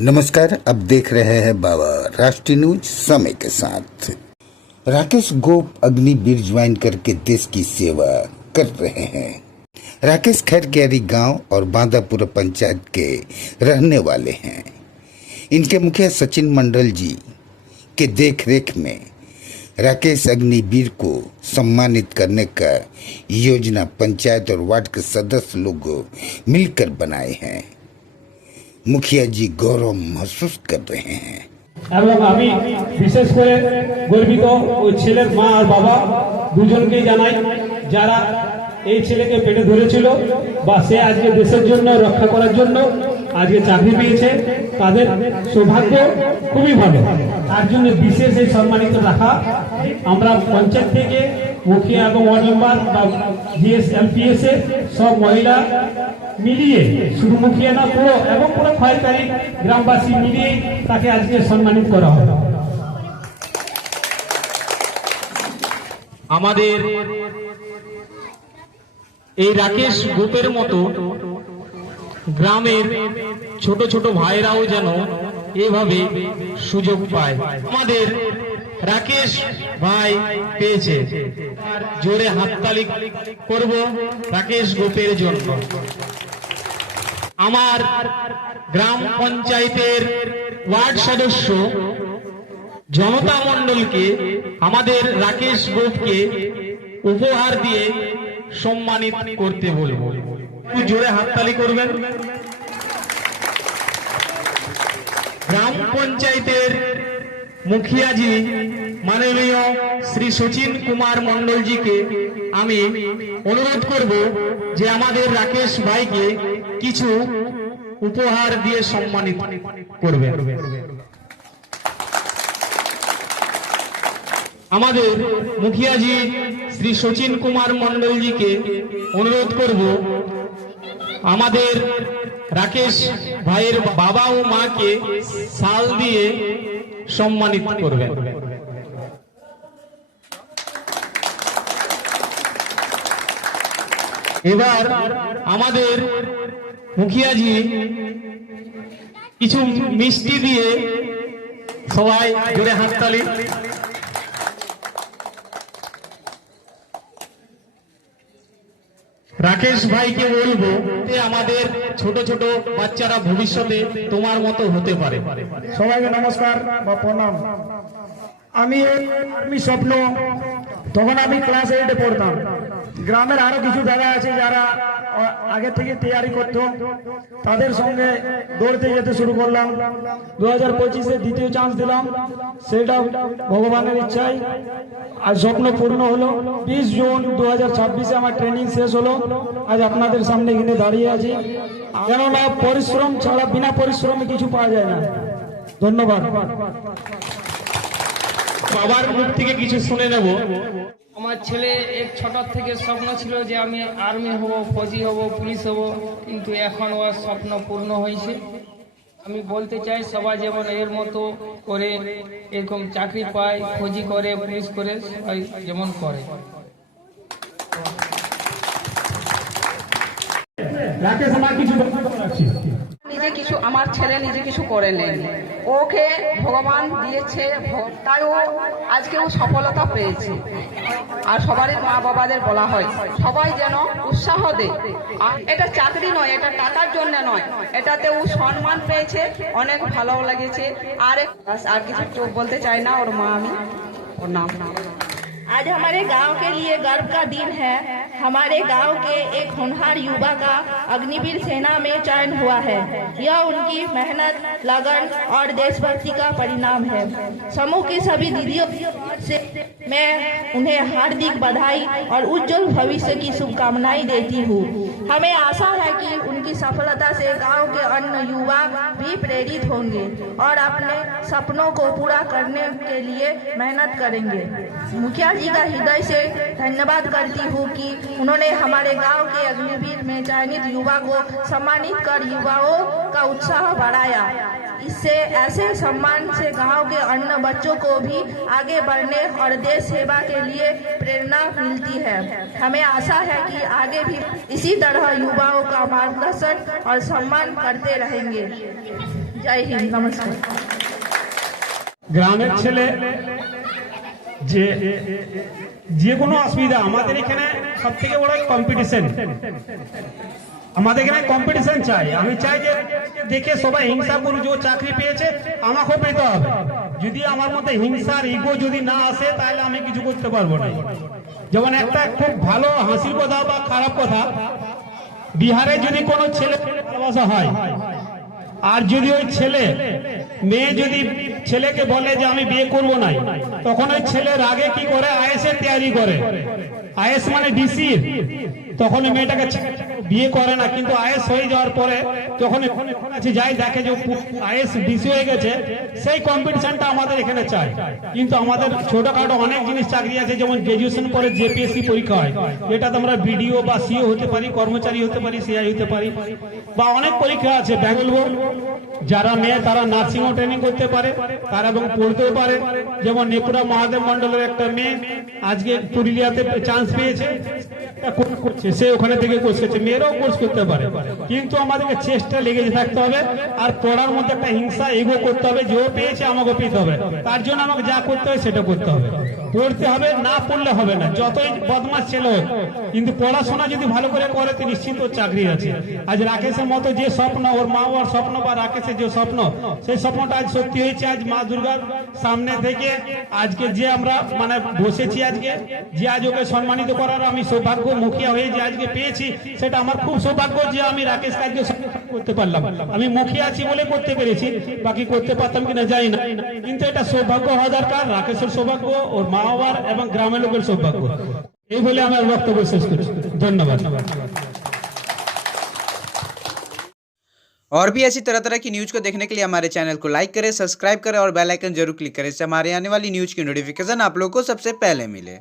नमस्कार, अब देख रहे हैं बाबा राष्ट्रीय न्यूज समय के साथ। राकेश गोप अग्निवीर ज्वाइन करके देश की सेवा कर रहे हैं। राकेश खैरकियारी गांव और बांदापुर पंचायत के रहने वाले हैं। इनके मुखिया सचिन मंडल जी के देखरेख में राकेश अग्निवीर को सम्मानित करने का योजना पंचायत और वार्ड के सदस्य लोग मिलकर बनाए हैं। मुखिया जी गौरव महसूस कर रहे हैं। এবং আমি বিশেষ করে গর্বিত ওই ছেলের মা আর বাবা দুজনকেই জানাই, যারা এই ছেলেকে পেটে ধরেছিল বা সে আজকে দেশের জন্য রক্ষা করার জন্য আজকে চাকরি পেয়েছে। তাদের সৌভাগ্য খুবই ভালো, তার জন্য বিশেষ এই সম্মানিত রাখা। আমরা পঞ্চায়েত থেকে মুখিয়া এবং ওয়ার্ড মেম্বার বা জিএস এলপিএস এর সব মহিলা মিলিয়ে, শুধু মুখিয়া না পুরো এবং পুরো খয়রকারী গ্রামবাসী মিলিয়ে তাকে আজকে সম্মানিত করা হবে। আমাদের এই রাকেশ গ্রুপের মতো গ্রামের ছোট ছোট ভাইরাও যেন এভাবে সুযোগ পায়। আমাদের রাকেশ ভাই পেয়েছে, জোরে হাততালি করব রাকেশ গ্রুপের জন্য। আমার গ্রাম পঞ্চায়েতের ওয়ার্ড সদস্য জনতা মণ্ডলকে আমাদের রাকেশ গ্রুপকে উপহার দিয়ে সম্মানিত করতে বলবো। জোরে হাততালি করবেন। গ্রাম পঞ্চায়েতের মুখিয়াজি মাননীয় শ্রী সচিন কুমার মণ্ডলজিকে আমি অনুরোধ করব যে আমাদের রাকেশ ভাইকে কিছু উপহার দিয়ে সম্মানিত করবেন। আমাদের মুখিয়াজি শ্রী সচিন কুমার মণ্ডলজিকে অনুরোধ করব আমাদের রাকেশ ভাইয়ের বাবা ও মাকে শাল দিয়ে সম্মানিত করবেন। এবার আমাদের মুখিয়াজি কিছু মিষ্টি দিয়ে, সবাই জোরে হাততালি। রাকেশ ভাইকে বলবো যে আমাদের ছোট ছোট বাচ্চারা ভবিষ্যতে তোমার মতো হতে পারে। সবাইকে নমস্কার বা প্রণাম। আমি স্বপ্ন, তখন আমি ক্লাস 8-এ পড়তাম। গ্রামের আরো কিছু জায়গা আছে যারা আগে থেকে তৈরি করতো, তাদের সঙ্গে দৌড়তে যেতে শুরু করলাম। 2025-এ দ্বিতীয় চান্স দিলাম, সেটা ভগবানের ইচ্ছায় আজ স্বপ্ন পূর্ণ হলো। 20 জুন 2026-এ আমার ট্রেনিং শেষ হলো। আজ আপনাদের সামনে এখানে দাঁড়িয়ে আছি। কেননা পরিশ্রম ছাড়া, বিনা পরিশ্রমে কিছু পাওয়া যায় না। ধন্যবাদ। বাবার মুখ থেকে কিছু শুনে নেব। আমার ছেলে এক ছোট থেকে স্বপ্ন ছিল যে আমি আর্মি হব, ফৌজি হব, পুলিশ হব, কিন্তু এখন ওর স্বপ্ন পূর্ণ হয়েছে। আমি বলতে চাই সবাই যেমন এর মতো করে এরকম চাকরি পায়, ফৌজি করে, পুলিশ করে, সবাই যেমন করে। রাকেশ আমার কিছু রাখছি। নিজে কিছু, আমার ছেলে নিজে কিছু করে নেই, ওকে ভগবান দিয়েছে, তাই ও আজকে ও সফলতা পেয়েছে। আর সবারই মা বাবাদের বলা হয় সবাই যেন উৎসাহ দেয়। আর এটা চাকরি নয়, এটা টাকার জন্য নয়, এটাতে ও সম্মান পেয়েছে, অনেক ভালো লেগেছে। আর কিছু বলতে চাই না। ওর মা, আমি ওর নাম। आज हमारे गांव के लिए गर्व का दिन है। हमारे गांव के एक होनहार युवा का अग्निवीर सेना में चयन हुआ है। यह उनकी मेहनत, लगन और देशभक्ति का परिणाम है। समूह की सभी दीदियों से मैं उन्हें हार्दिक बधाई और उज्जवल भविष्य की शुभकामनाएं देती हूँ। हमें आशा है कि उनकी सफलता से गांव के अन्य युवा भी प्रेरित होंगे और अपने सपनों को पूरा करने के लिए मेहनत करेंगे। मुखिया जी का हृदय से धन्यवाद करती हूँ कि उन्होंने हमारे गांव के अग्निवीर में चयनित युवा को सम्मानित कर युवाओं का उत्साह बढ़ाया। इससे ऐसे सम्मान से गांव के अन्य बच्चों को भी आगे बढ़ने और देश सेवा के लिए प्रेरणा मिलती है। हमें आशा है कि आगे भी इसी तरह युवाओं का मार्गदर्शन और सम्मान करते रहेंगे। जय हिंद, नमस्कार। গ্রামের ছেলে যে যে কোনো অসুবিধা, আমাদের এখানে সব থেকে বড় কম্পিটিশন, আমাদের এখানে কম্পিটিশন চাই। আমি চাই যে দেখে সবাই হিংসা করুক, যে চাকরি পেয়েছে আমাকেও পেতে হবে। যদি আমার মধ্যে হিংসার ইগো যদি না আসে তাহলে আমি কিছু করতে পারবো না। যেমন একটা খুব ভালো হাসির কথা বা খারাপ কথা, বিহারে যদি কোনো ছেলে ভালোবাসা হয় আর যদি ওই ছেলে মেয়ে যদি ছেলেকে বলে যে আমি বিয়ে করবো না, তখন ওই ছেলের আগে কি করে আইএস এর তৈরি করে, আইএস মানে ডিসি, তখন মেয়েটাকে বিয়ে করে না। কিন্তু আইএস হয়ে যাওয়ার পরে যখন যাই দেখে যে আইএস ডিসি হয়ে গেছে, সেই কম্পিটিশনটা আমাদের এখানে চাই। কিন্তু আমাদের ছোটখাটো অনেক জিনিস চাকরি আছে, যেমন গ্রাজুয়েশন পরে জেপিএসসি পরীক্ষা হয়, যেটাতে আমরা বিডিও বা সিও হতে পারি, কর্মচারী হতে পারি, সিআই হতে পারি, বা অনেক পরীক্ষা আছে। বেঙ্গল যারা মেয়ে তারা নার্সিংও ট্রেনিং করতে পারে, তারা এবং পড়তেও পারে। যেমন নেপুরা মহাদেব মন্ডলের একটা মেয়ে আজকে পুরুলিয়াতে চান্স পেয়েছে, সে ওখানে থেকে কোর্স করছে, মেয়েরাও কোর্স করতে পারে। কিন্তু আমাদেরকে চেষ্টা লেগে থাকতে হবে, আর পড়ার মধ্যে একটা হিংসা এগো করতে হবে, যেও পেয়েছে আমাকে পেতে হবে। তার জন্য আমাকে যা করতে হয় সেটা করতে হবে, পড়তে হবে, না পড়লে হবে না। যতই বদমাস ছেলে হোক, কিন্তু পড়াশোনা যদি ভালো করে করে তো নিশ্চিত ওর চাকরি আছে। আজ রাকেশের মতো যে স্বপ্ন, ওর মা বাবার স্বপ্ন বা রাকেশের যে স্বপ্ন, সেই স্বপ্নটা আজ সত্যি হয়েছে। আজ মা দুর্গার সামনে থেকে আজকে যে আমরা মানে বসেছি, আজকে যে আজ ওকে সম্মানিত করার আমি সৌভাগ্য মুখিয়া হয়ে যে আজকে পেয়েছি, সেটা আমার খুব সৌভাগ্য যে আমি রাকেশ কাজকে করতে পারলাম। আমি মুখিয়া আছি বলে করতে পেরেছি, বাকি করতে পারতাম কিনা জানি না। কিন্তু এটা সৌভাগ্য হওয়া দরকার, রাকেশের সৌভাগ্য, ওর মা বাবার এবং গ্রামের লোকের সৌভাগ্য। এই বলে আমার বক্তব্য শেষ করছি। ধন্যবাদ। और भी ऐसी तरह तरह की न्यूज़ को देखने के लिए हमारे चैनल को लाइक करें, सब्सक्राइब करें और बेल आइकन जरूर क्लिक करें, इससे हमारे आने वाली न्यूज़ की नोटिफिकेशन आप लोगों को सबसे पहले मिले।